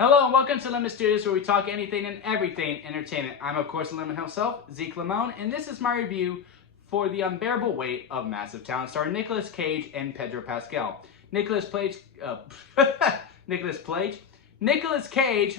Hello and welcome to Lemon Studios, where we talk anything and everything entertainment. I'm of course Lemon himself, Zeke Limon, and this is my review for The Unbearable Weight of Massive Talent, starring Nicolas Cage and Pedro Pascal. Nicolas Cage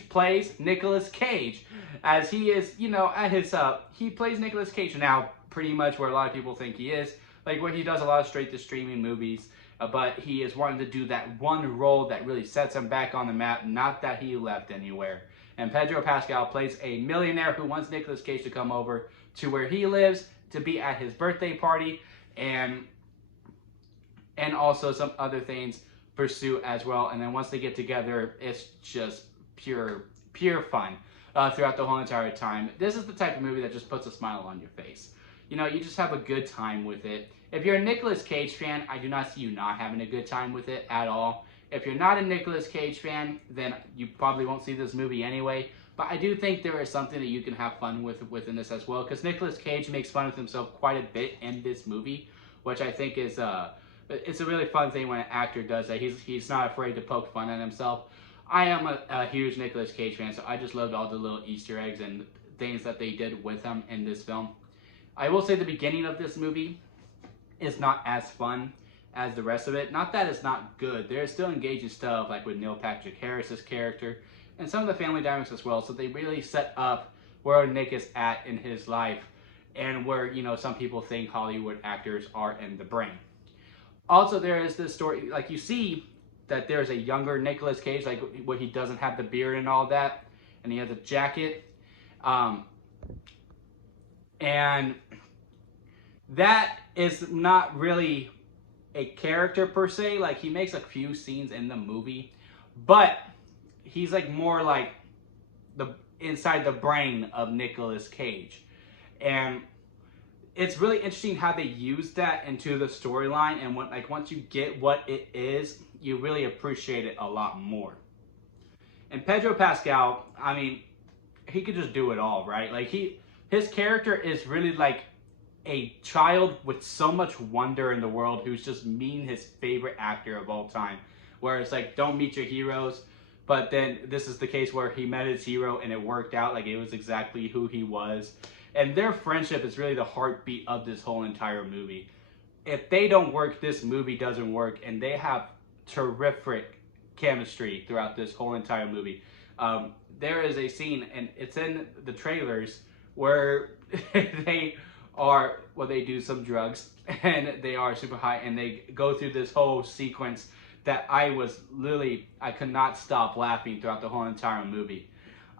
plays Nicolas Cage, as he is, at his he plays Nicolas Cage now, pretty much where a lot of people think he is, like where he does a lot of straight to streaming movies. But he is wanting to do that one role that really sets him back on the map, not that he left anywhere. And Pedro Pascal plays a millionaire who wants Nicolas Cage to come over to where he lives to be at his birthday party, and also some other things pursue as well. And then once they get together, it's just pure fun throughout the whole entire time. This is the type of movie that just puts a smile on your face. You just have a good time with it. If you're a Nicolas Cage fan, I do not see you not having a good time with it at all. If you're not a Nicolas Cage fan, then you probably won't see this movie anyway. But I do think there is something that you can have fun with within this as well, because Nicolas Cage makes fun of himself quite a bit in this movie, which I think is it's a really fun thing when an actor does that. He's not afraid to poke fun at himself. I am a huge Nicolas Cage fan, so I just loved all the little Easter eggs and things that they did with him in this film. I will say the beginning of this movie is not as fun as the rest of it. Not that it's not good. There's still engaging stuff, like with Neil Patrick Harris's character and some of the family dynamics as well. So they really set up where Nick is at in his life, and where, some people think Hollywood actors are in the brain. Also, there is this story, like you see that there's a younger Nicolas Cage, like where he doesn't have the beard and all that, and he has a jacket. And that is not really a character per se. Like, he makes a few scenes in the movie, but he's like more like the inside the brain of Nicolas Cage. And it's really interesting how they use that into the storyline, and once you get what it is, you really appreciate it a lot more. And Pedro Pascal, I mean, he could just do it all, right? Like, his character is really like a child with so much wonder in the world, who's just meeting his favorite actor of all time. Where it's like, don't meet your heroes, but then this is the case where he met his hero and it worked out. Like, it was exactly who he was. And their friendship is really the heartbeat of this whole entire movie. If they don't work, this movie doesn't work, and they have terrific chemistry throughout this whole entire movie. There is a scene, and it's in the trailers, where they do some drugs, and they are super high, and they go through this whole sequence that I could not stop laughing throughout the whole entire movie.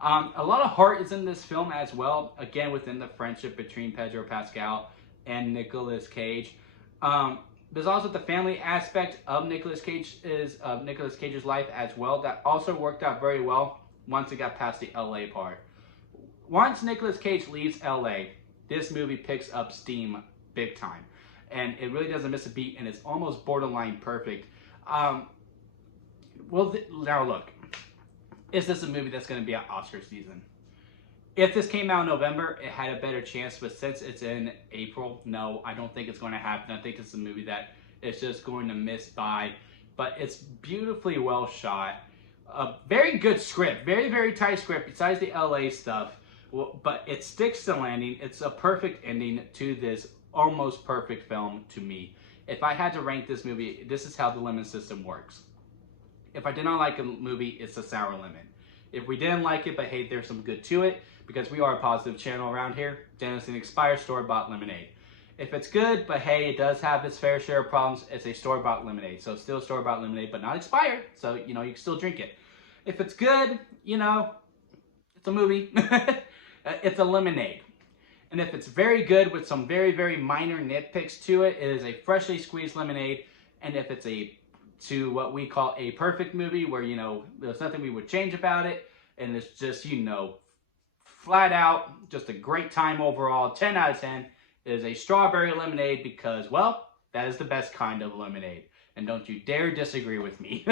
A lot of heart is in this film as well, again within the friendship between Pedro Pascal and Nicolas Cage. There's also the family aspect of Nicolas Cage's life as well, that also worked out very well once it got past the LA part. Once Nicolas Cage leaves LA, this movie picks up steam big time, and it really doesn't miss a beat, and it's almost borderline perfect. Now look, is this a movie that's going to be an Oscar season? If this came out in November, it had a better chance, but since it's in April, no, I don't think it's going to happen. I think it's a movie that is just going to miss by, but it's beautifully well shot. A very good script, very, very tight script, besides the LA stuff. Well, but it sticks to landing. It's a perfect ending to this almost perfect film to me. If I had to rank this movie, this is how the lemon system works. If I did not like a movie, it's a sour lemon. If we didn't like it, but hey, there's some good to it, because we are a positive channel around here, then it's an expired store-bought lemonade. If it's good, but hey, it does have its fair share of problems, it's a store-bought lemonade. So it's still store-bought lemonade, but not expired, so you can still drink it. If it's good, it's a movie. It's a lemonade. And if it's very good with some very, very minor nitpicks to it, it is a freshly squeezed lemonade. And if it's to what we call a perfect movie, where, there's nothing we would change about it, and it's just, flat out, just a great time overall, 10 out of 10, it is a strawberry lemonade, because, well, that is the best kind of lemonade. And don't you dare disagree with me.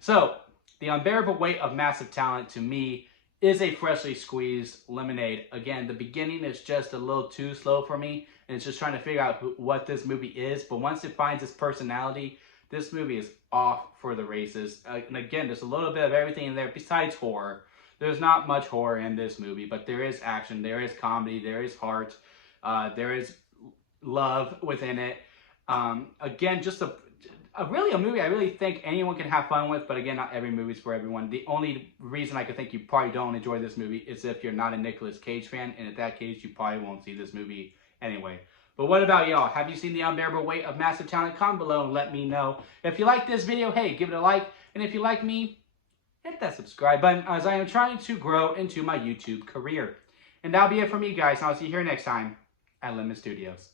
So, The Unbearable Weight of Massive Talent, to me, is a freshly squeezed lemonade. Again, the beginning is just a little too slow for me, and it's just trying to figure out what this movie is. But once it finds its personality, This movie is off for the races. And again, there's a little bit of everything in there besides horror. There's not much horror in this movie, but there is action, there is comedy, there is heart, there is love within it. Again, just really a movie I really think anyone can have fun with, but again, not every movie's for everyone. The only reason I could think you probably don't enjoy this movie is if you're not a Nicolas Cage fan, and in that case, you probably won't see this movie anyway. But what about y'all? Have you seen The Unbearable Weight of Massive Talent? Comment below and let me know. If you like this video, hey, give it a like. And if you like me, hit that subscribe button, as I am trying to grow into my YouTube career. And that'll be it for me, guys. I'll see you here next time at Lemon Studios.